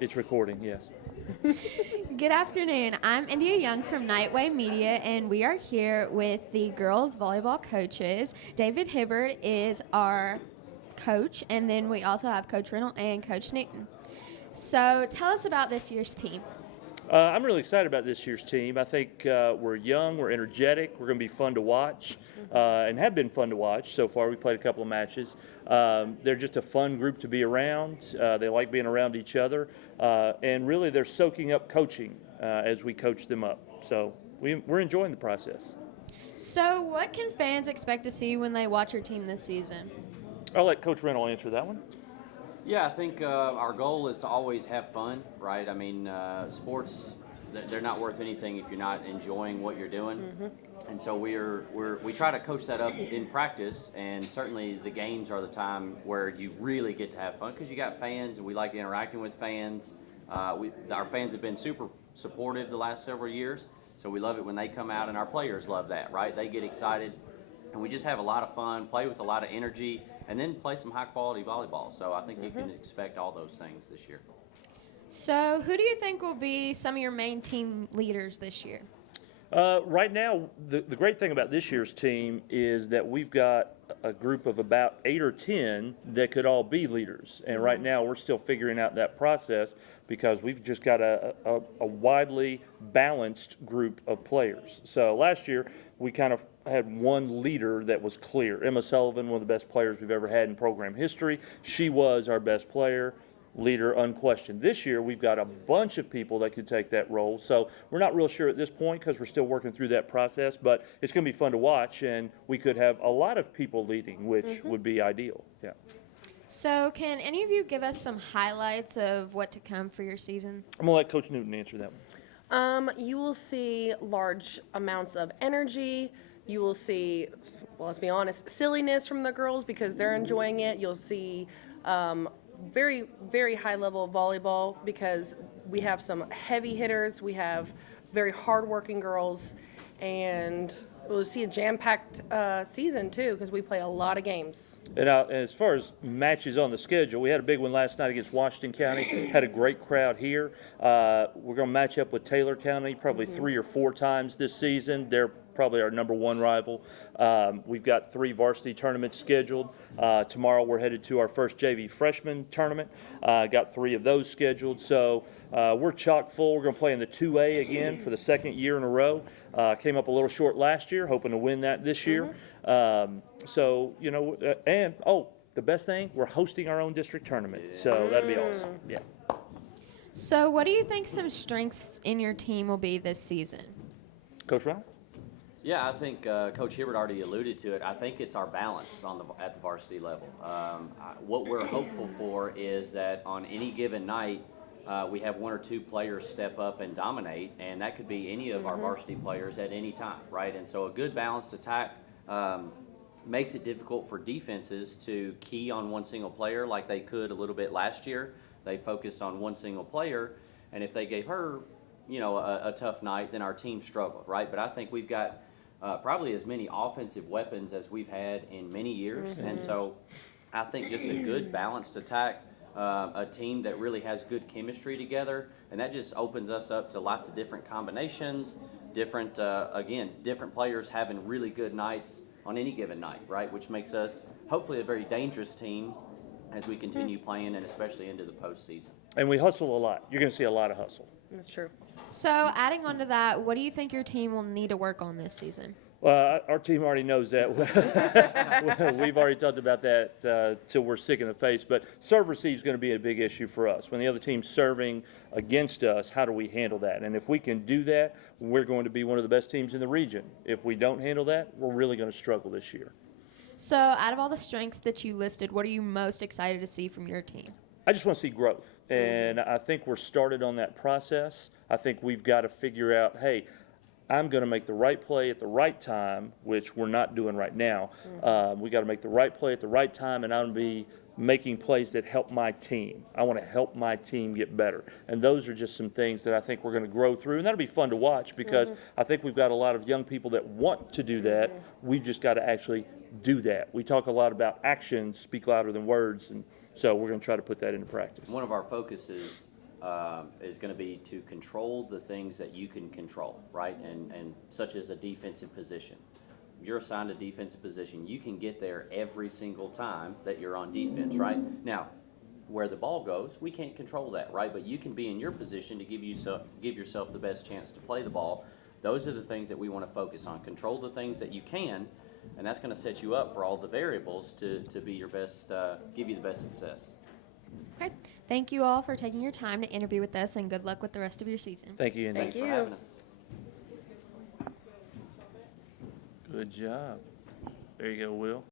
It's recording, yes. Good afternoon. I'm India Young from Nightway Media, and we are here with the girls volleyball coaches. David Hibbard is our coach, and then we also have Coach Reinle and Coach Newton. So tell us about this year's team. I'm really excited about this year's team. I think we're young, we're energetic, we're going to be fun to watch, and have been fun to watch so far. We played a couple of matches. They're just a fun group to be around. They like being around each other, and really they're soaking up coaching as we coach them up. So we're enjoying the process. So, what can fans expect to see when they watch your team this season? I'll let Coach Reinle answer that one. Yeah, I think our goal is to always have fun, right? I mean, sports, they're not worth anything if you're not enjoying what you're doing. And so we try to coach that up in practice, and certainly the games are the time where you really get to have fun because you got fans, and we like interacting with fans. Our fans have been super supportive the last several years, so we love it when they come out, and our players love that, right? They get excited, and we just have a lot of fun, play with a lot of energy, and then play some high-quality volleyball. So I think you can expect all those things this year. So, who do you think will be some of your main team leaders this year? Right now, the great thing about this year's team is that we've got a group of about 8 or 10 that could all be leaders. And right now, we're still figuring out that process because we've just got a widely balanced group of players. So last year, we kind of had one leader that was clear. Emma Sullivan, one of the best players we've ever had in program history. She was our best player. Leader unquestioned. This year we've got a bunch of people that could take that role, so we're not real sure at this point because we're still working through that process, but it's going to be fun to watch, and we could have a lot of people leading, which would be ideal. Yeah. So, can any of you give us some highlights of what to come for your season? I'm going to let Coach Newton answer that one. You will see large amounts of energy. You will see, well, let's be honest, silliness from the girls because they're enjoying it. You'll see very, very high level volleyball because we have some heavy hitters. We have very hardworking girls, and we'll see a jam-packed season too because we play a lot of games. And as far as matches on the schedule, we had a big one last night against Washington County. Had a great crowd here. We're going to match up with Taylor County probably 3 or 4 times this season. They're probably our number one rival. We've got 3 varsity tournaments scheduled. Tomorrow we're headed to our first JV freshman tournament. Got 3 of those scheduled. So we're chock full. We're going to play in the 2A again for the second year in a row. Came up a little short last year, hoping to win that this year. So, you know, and the best thing, we're hosting our own district tournament. So that'll be awesome. Yeah. So, what do you think some strengths in your team will be this season? Coach Ryan? Yeah, I think Coach Hibbard already alluded to it. I think it's our balance at the varsity level. What we're hopeful for is that on any given night, we have 1 or 2 players step up and dominate, and that could be any of our varsity players at any time, right? And so a good balanced attack makes it difficult for defenses to key on one single player like they could a little bit last year. They focused on one single player, and if they gave her, you know, a tough night, then our team struggled, right? But I think we've got probably as many offensive weapons as we've had in many years, and so I think just a good balanced attack, a team that really has good chemistry together, and that just opens us up to lots of different combinations, different players having really good nights on any given night, right? Which makes us hopefully a very dangerous team as we continue playing and especially into the postseason. And we hustle a lot. You're going to see a lot of hustle. That's true. So, adding on to that, what do you think your team will need to work on this season? Our team already knows that. We've already talked about that till we're sick in the face. But serve receive is going to be a big issue for us. When the other team's serving against us, how do we handle that? And if we can do that, we're going to be one of the best teams in the region. If we don't handle that, we're really going to struggle this year. So, out of all the strengths that you listed, what are you most excited to see from your team? I just want to see growth. And I think we're started on that process. I think we've got to figure out, hey, I'm going to make the right play at the right time, which we're not doing right now. We got to make the right play at the right time, and I'm going to be making plays that help my team. I want to help my team get better. And those are just some things that I think we're going to grow through. And that'll be fun to watch because I think we've got a lot of young people that want to do that. We've just got to actually do that. We talk a lot about actions speak louder than words, and so we're going to try to put that into practice. One of our focuses is going to be to control the things that you can control, right? And such as a defensive position. You're assigned a defensive position. You can get there every single time that you're on defense, right? Now, where the ball goes, we can't control that, right? But you can be in your position to give yourself the best chance to play the ball. Those are the things that we want to focus on. Control the things that you can, and that's going to set you up for all the variables to be your best, give you the best success. Okay. Thank you all for taking your time to interview with us, and good luck with the rest of your season. Thank you, Andy. Thank Thanks you. for having us. Good job. There you go, Will.